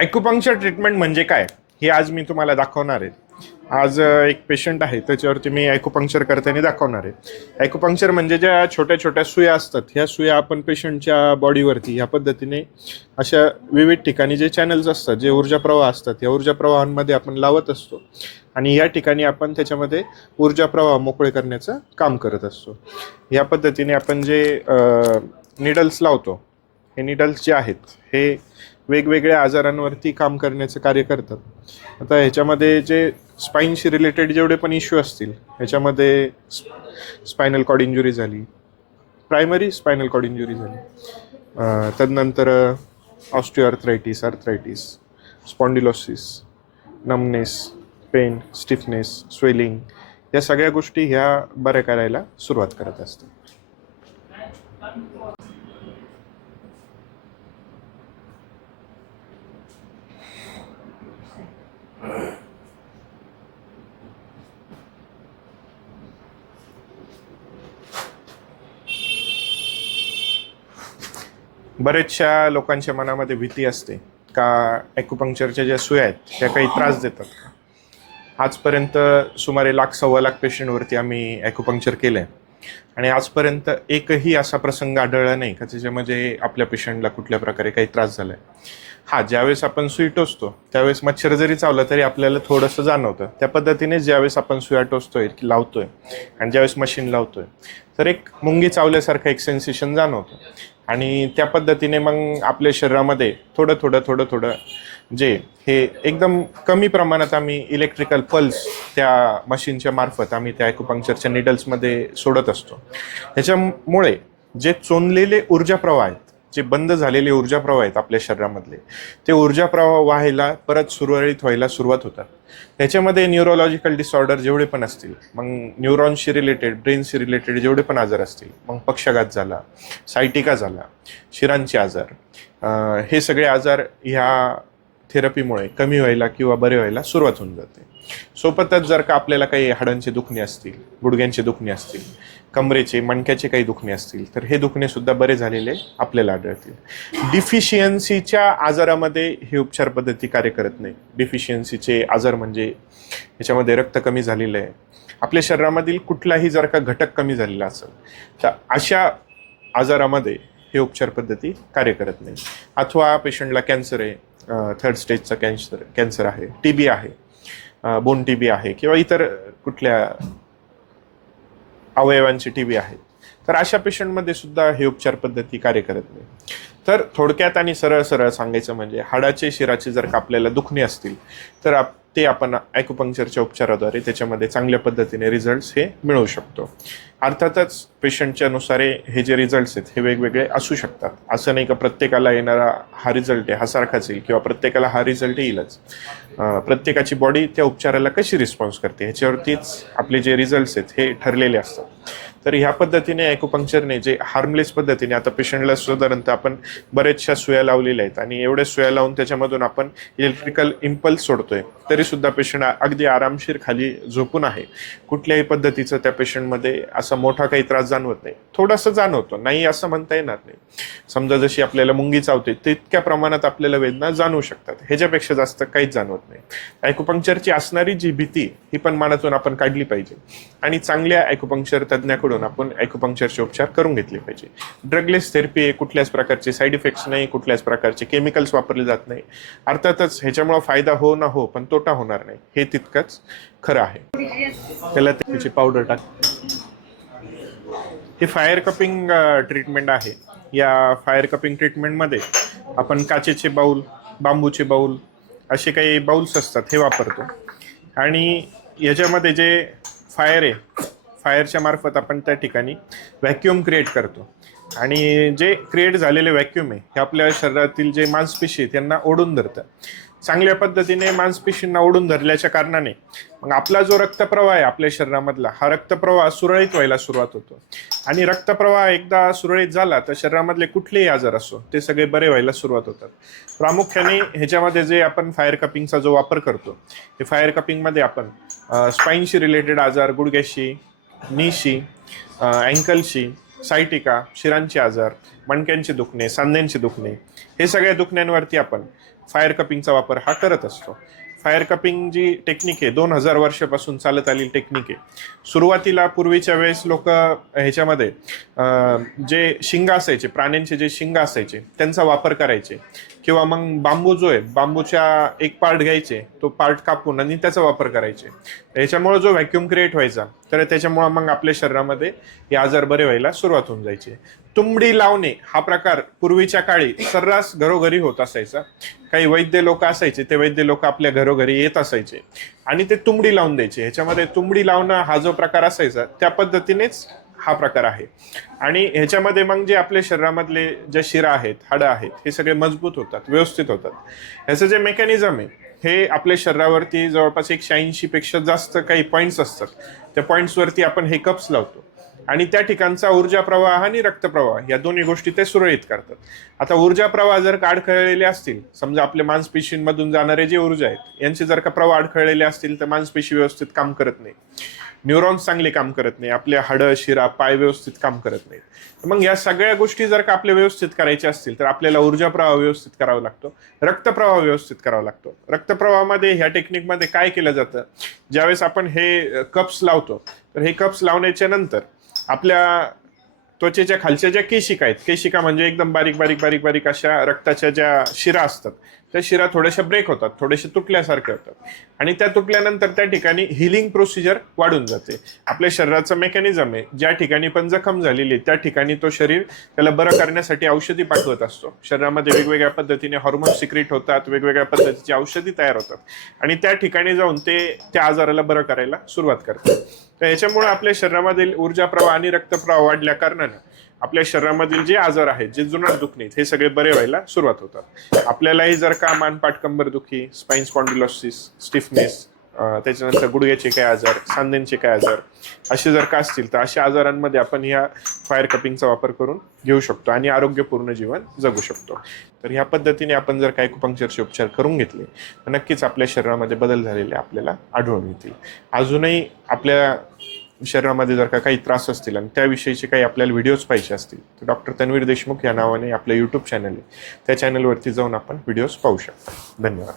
Acupuncture treatment म्हणजे काय? हे आज मी तुम्हाला दाखवणार आहे. आज एक पेशंट आहे त्याच्यावरती मी ॲक्युपंक्चर करताना दाखवणार आहे. ॲक्युपंक्चर म्हणजे ज्या छोट्या छोट्या सुया असतात ह्या सुया आपण पेशंटच्या बॉडीवरती ह्या पद्धतीने अशा विविध ठिकाणी जे चॅनल्स असतात जे ऊर्जा प्रवाह असतात या ऊर्जा प्रवाहांमध्ये आपण लावत असतो. आणि या ठिकाणी आपण त्याच्यामध्ये ऊर्जा प्रवाह मोकळे करण्याचं काम करत असतो. या पद्धतीने आपण जे निडल्स लावतो हे निडल्स जे आहेत हे वेगवेगळ्या आजारांवरती काम करण्याचं कार्य करतात. आता ह्याच्यामध्ये जे स्पाईनशी रिलेटेड जेवढे पण इश्यू असतील ह्याच्यामध्ये स्पायनल कॉर्ड इंजुरी झाली प्रायमरी स्पायनल कॉर्ड इंजुरी झाली तदनंतर osteoarthritis arthritis spondylosis numbness pain stiffness swelling या सगळ्या गोष्टी ह्या बऱ्या करायला सुरुवात करत असतात. बरेचशा लोकांच्या मनामध्ये भीती असते. का ॲक्युपंक्चरच्या ज्या सुया आहेत त्या काही त्रास देतात का? आजपर्यंत सुमारे लाख सव्वा लाख पेशंटवरती आम्ही ॲक्युपंक्चर केलं आहे आणि आजपर्यंत एकही असा प्रसंग आढळला नाही का त्याच्यामध्ये आपल्या पेशंटला कुठल्या प्रकारे काही त्रास झाला आहे हा ज्यावेळेस आपण सुई टोचतो त्यावेळेस मच्छर जरी चावलं तरी आपल्याला थोडंसं जाणवतं. त्या पद्धतीने ज्यावेळेस आपण सुया टोचतोय की लावतोय आणि ज्यावेळेस मशीन लावतोय तर एक मुंगी चावल्यासारखं एक सेन्सेशन जाणवतं. आणि त्या पद्धतीने मग आपल्या शरीरामध्ये थोडं थोडं थोडं थोडं जे हे एकदम कमी प्रमाणात आम्ही इलेक्ट्रिकल पल्स त्या मशीनच्या मार्फत आम्ही त्या ॲक्युपंक्चरच्या निडल्समध्ये सोडत असतो. ह्याच्यामुळे जे चोनलेले ऊर्जा प्रवाह आहेत जे बंद झालेले ऊर्जा प्रवाह आहेत आपल्या शरीरामधले ते ऊर्जा प्रवाह व्हायला परत सुरळीत व्हायला सुरुवात होतात. त्याच्यामध्ये न्यूरोलॉजिकल डिसऑर्डर जेवढे पण असतील मग न्यूरॉनशी रिलेटेड ब्रेनशी रिलेटेड जेवढे पण आजार असतील मग पक्षाघात झाला सायटिका झाला शिरांचे आजार हे सगळे आजार ह्या थेरपीमुळे कमी व्हायला किंवा बरे व्हायला सुरुवात होऊन जाते. सोबतच जर का आपल्याला काही हाडांचे दुखणे असतील गुडघ्यांचे दुखणे असतील कमरेचे मणक्याचे काही दुखणे असतील तर हे दुखणे सुद्धा बरे झालेले आपल्याला आढळतील. डिफिशियन्सीच्या आजारामध्ये ही उपचार पद्धती कार्य करत नाही. डिफिशियन्सीचे आजार म्हणजे ह्याच्यामध्ये रक्त कमी झालेलं आहे. आपल्या शरीरामधील कुठलाही जर का घटक कमी झालेला असेल तर अशा आजारामध्ये हे उपचार पद्धती कार्य करत नाही. अथवा पेशंटला कॅन्सर आहे थर्ड स्टेजचा कॅन्सर कॅन्सर आहे. टी बी आहे. बोन टी बी आहे किंवा इतर कुठल्या अवयवांची टी बी आहे. तर अशा पेशंटमध्ये सुद्धा हे उपचार पद्धती कार्य करत नाही. तर थोडक्यात आणि सरळ सरळ सांगायचं म्हणजे हाडाचे शिराचे जर का आपल्याला दुखणे असतील तर आप ते आपण ॲक्युपंक्चरच्या उपचाराद्वारे त्याच्यामध्ये चांगल्या पद्धतीने रिझल्ट्स हे मिळवू शकतो. अर्थातच पेशंटच्या नुसारे हे जे रिझल्ट्स आहेत हे वेगवेगळे असू शकतात. असं नाही का प्रत्येकाला येणारा हा रिझल्ट आहे हा सारखाच येईल किंवा प्रत्येकाला हा रिझल्ट येईलच. प्रत्येकाची बॉडी त्या उपचाराला कशी रिस्पॉन्स करते ह्याच्यावरतीच आपले जे रिझल्ट्स आहेत हे ठरलेले असतात. तर ह्या पद्धतीने ॲक्युपंक्चरने जे हार्मलेस पद्धतीने आता पेशंटला साधारणतः आपण बऱ्याचशा सुया लावलेल्या आहेत आणि एवढ्या सुया लावून त्याच्यामधून आपण इलेक्ट्रिकल इम्पल्स सोडतोय. तरी सुद्धा पेशंट अगदी आरामशीर खाली झोपून आहे. कुठल्याही पद्धतीचं त्या पेशंटमध्ये असा मोठा काही त्रास जाणवत नाही. थोडासा जाणवतो. नाही असं म्हणता येणार नाही. समजा जशी आपल्याला मुंगी चावते तितक्या प्रमाणात आपल्याला वेदना जाणवू शकतात. ह्याच्यापेक्षा जास्त काहीच जाणवत नाही. ॲक्युपंक्चरची असणारी जी भीती ही पण मनातून आपण काढली पाहिजे. आणि चांगल्या ॲक्युपंक्चर तज्ज्ञाकडून आपण ॲक्युपंक्चरचे उपचार करून घेतले पाहिजे. ड्रगलेस थेरपी आहे कुठल्याच प्रकारचे साईड इफेक्ट्स नाही कुठल्याच प्रकारचे केमिकल्स वापरले जात नाही. अर्थातच ह्याच्यामुळे फायदा हो ना हो पण तोटा होणार नाही. हे तितकंच खरं आहे. त्याला त्याची पावडर टाक. हे फायर कपिंग ट्रीटमेंट आहे. या फायर कपिंग ट्रीटमेंटमध्ये आपण काचेचे बाऊल बांबूचे बाऊल असे काही बाऊल्स असतात हे वापरतो. आणि याच्यामध्ये जे फायर आहे फायरच्या मार्फत आपण त्या ठिकाणी व्हॅक्यूम क्रिएट करतो. आणि जे क्रिएट झालेले व्हॅक्यूम आहे हे आपल्या शरीरातील जे मांसपेशी आहेत त्यांना ओढून धरतं. चांगल्या पद्धतीने मांसपेशींना ओढून धरल्याच्या कारणाने मग आपला जो रक्तप्रवाह आहे आपल्या शरीरामधला हा रक्तप्रवाह सुरळीत व्हायला सुरुवात होतो. आणि रक्तप्रवाह एकदा सुरळीत झाला तर शरीरामधले कुठलेही आजार असो ते सगळे बरे व्हायला सुरुवात होतात. प्रामुख्याने ह्याच्यामध्ये जे आपण फायर कपिंगचा जो वापर करतो ते फायर कपिंगमध्ये आपण स्पाईनशी रिलेटेड आजार गुडघ्याशी नीशी अँकलशी सायटिका शिरांचे आजार मणक्यांचे दुखणे सांध्यांचे दुखणे हे सगळ्या दुखण्यांवरती आपण फायर कपिंगचा वापर हा करत असतो. फायर कपिंग जी टेक्निक आहे दोन हजार वर्षापासून चालत आलेली टेक्निक आहे. सुरुवातीला पूर्वीच्या वेळेस लोक ह्याच्यामध्ये जे शिंग असायचे प्राण्यांचे जे शिंग असायचे त्यांचा वापर करायचे. किंवा मग बांबू जो आहे बांबूच्या एक पार्ट घ्यायचे तो पार्ट कापून आणि त्याचा वापर करायचे. याच्यामुळे जो व्हॅक्यूम क्रिएट व्हायचा तर त्याच्यामुळे मग आपल्या शरीरामध्ये हे आजार बरे व्हायला सुरुवात होऊन जायची. तुंबडी लावणे हा प्रकार पूर्वीच्या काळी सर्रास घरोघरी होत असायचा. काही वैद्य लोक असायचे ते वैद्य लोक आपल्या घरोघरी येत असायचे. आणि ते तुंबडी लावून द्यायचे. ह्याच्यामध्ये तुंबडी लावणं हा जो प्रकार असायचा त्या पद्धतीनेच हा प्रकार आहे. आणि ह्याच्यामध्ये मग जे आपल्या शरीरामधले ज्या शिरा आहेत हाडं आहेत हे सगळे मजबूत होतात व्यवस्थित होतात. ह्याचं जे मेकॅनिझम आहे हे आपल्या शरीरावरती जवळपास एकशे ऐंशीपेक्षा जास्त काही पॉईंट्स असतात. त्या पॉईंट्सवरती आपण हे कप्स लावतो. आणि त्या ठिकाणचा ऊर्जा प्रवाह आणि रक्तप्रवाह या दोन्ही गोष्टी ते सुरळीत करतात. आता ऊर्जा प्रवाह जर का अडखळलेले असतील समजा आपल्या मांसपेशींमधून जाणारे जे ऊर्जा आहेत यांचे जर का प्रवाह अडखळलेले असतील तर मांसपेशी व्यवस्थित काम करत नाही न्यूरॉन्स चांगले काम करत नाही आपल्या हाडं शिरा पाय व्यवस्थित काम करत नाहीत. मग या सगळ्या गोष्टी जर का आपल्या व्यवस्थित करायच्या असतील तर आपल्याला ऊर्जा प्रवाह व्यवस्थित करावा लागतो. रक्तप्रवाह व्यवस्थित करावा लागतो. रक्तप्रवाहामध्ये ह्या टेक्निकमध्ये काय केलं जातं? ज्यावेळेस आपण हे कप्स लावतो तर हे कप्स लावण्याच्या नंतर आपल्या त्वचेच्या खालच्या ज्या केशिका आहेत केशिका म्हणजे एकदम बारीक बारीक बारीक बारीक अशा रक्ताच्या ज्या शिरा असतात त्या शिरा थोड्याशा ब्रेक होतात थोडेसे तुटल्यासारखे होतात. आणि त्या तुटल्यानंतर त्या ठिकाणी हिलिंग प्रोसिजर वाढून जाते. आपल्या शरीराचं मेकॅनिझम आहे ज्या ठिकाणी पण जखम झालेली त्या ठिकाणी तो शरीर त्याला बरं करण्यासाठी औषधी पाठवत असतो. शरीरामध्ये वेगवेगळ्या पद्धतीने हॉर्मोन सिक्रेट होतात वेगवेगळ्या पद्धतीची औषधी तयार होतात. आणि त्या ठिकाणी जाऊन ते त्या आजाराला बरं करायला सुरुवात करतात. तर याच्यामुळे आपल्या शरीरामधील ऊर्जा प्रवाह आणि रक्तप्रवाह वाढल्या कारणानं आपल्या शरीरामधील जे आजार आहेत जे जुनाट दुखणे हे सगळे बरे व्हायला सुरुवात होतात. आपल्यालाही जर का मान कंबर दुखी स्पाइन स्पॉन्डिलॉसिस स्टिफनेस त्याच्यानंतर गुडघ्याचे काय आजार सांध्यांचे काय आजार असे जर का असतील तर अशा आजारांमध्ये आपण ह्या फायर कपिंगचा वापर करून घेऊ शकतो आणि आरोग्यपूर्ण जीवन जगू शकतो. तर ह्या पद्धतीने आपण जर काही कुपंक्चरचे उपचार करून घेतले तर नक्कीच आपल्या शरीरामध्ये बदल झालेले आपल्याला आढळून येतील. अजूनही आपल्या शरीरामध्ये जर का काही त्रास असतील आणि त्याविषयीचे काही आपल्याला व्हिडिओज पाहिजे असतील तर डॉक्टर तन्वीर देशमुख या नावाने आपलं यूट्यूब चॅनल आहे. त्या चॅनलवरती जाऊन आपण व्हिडिओज पाहू शकता. धन्यवाद.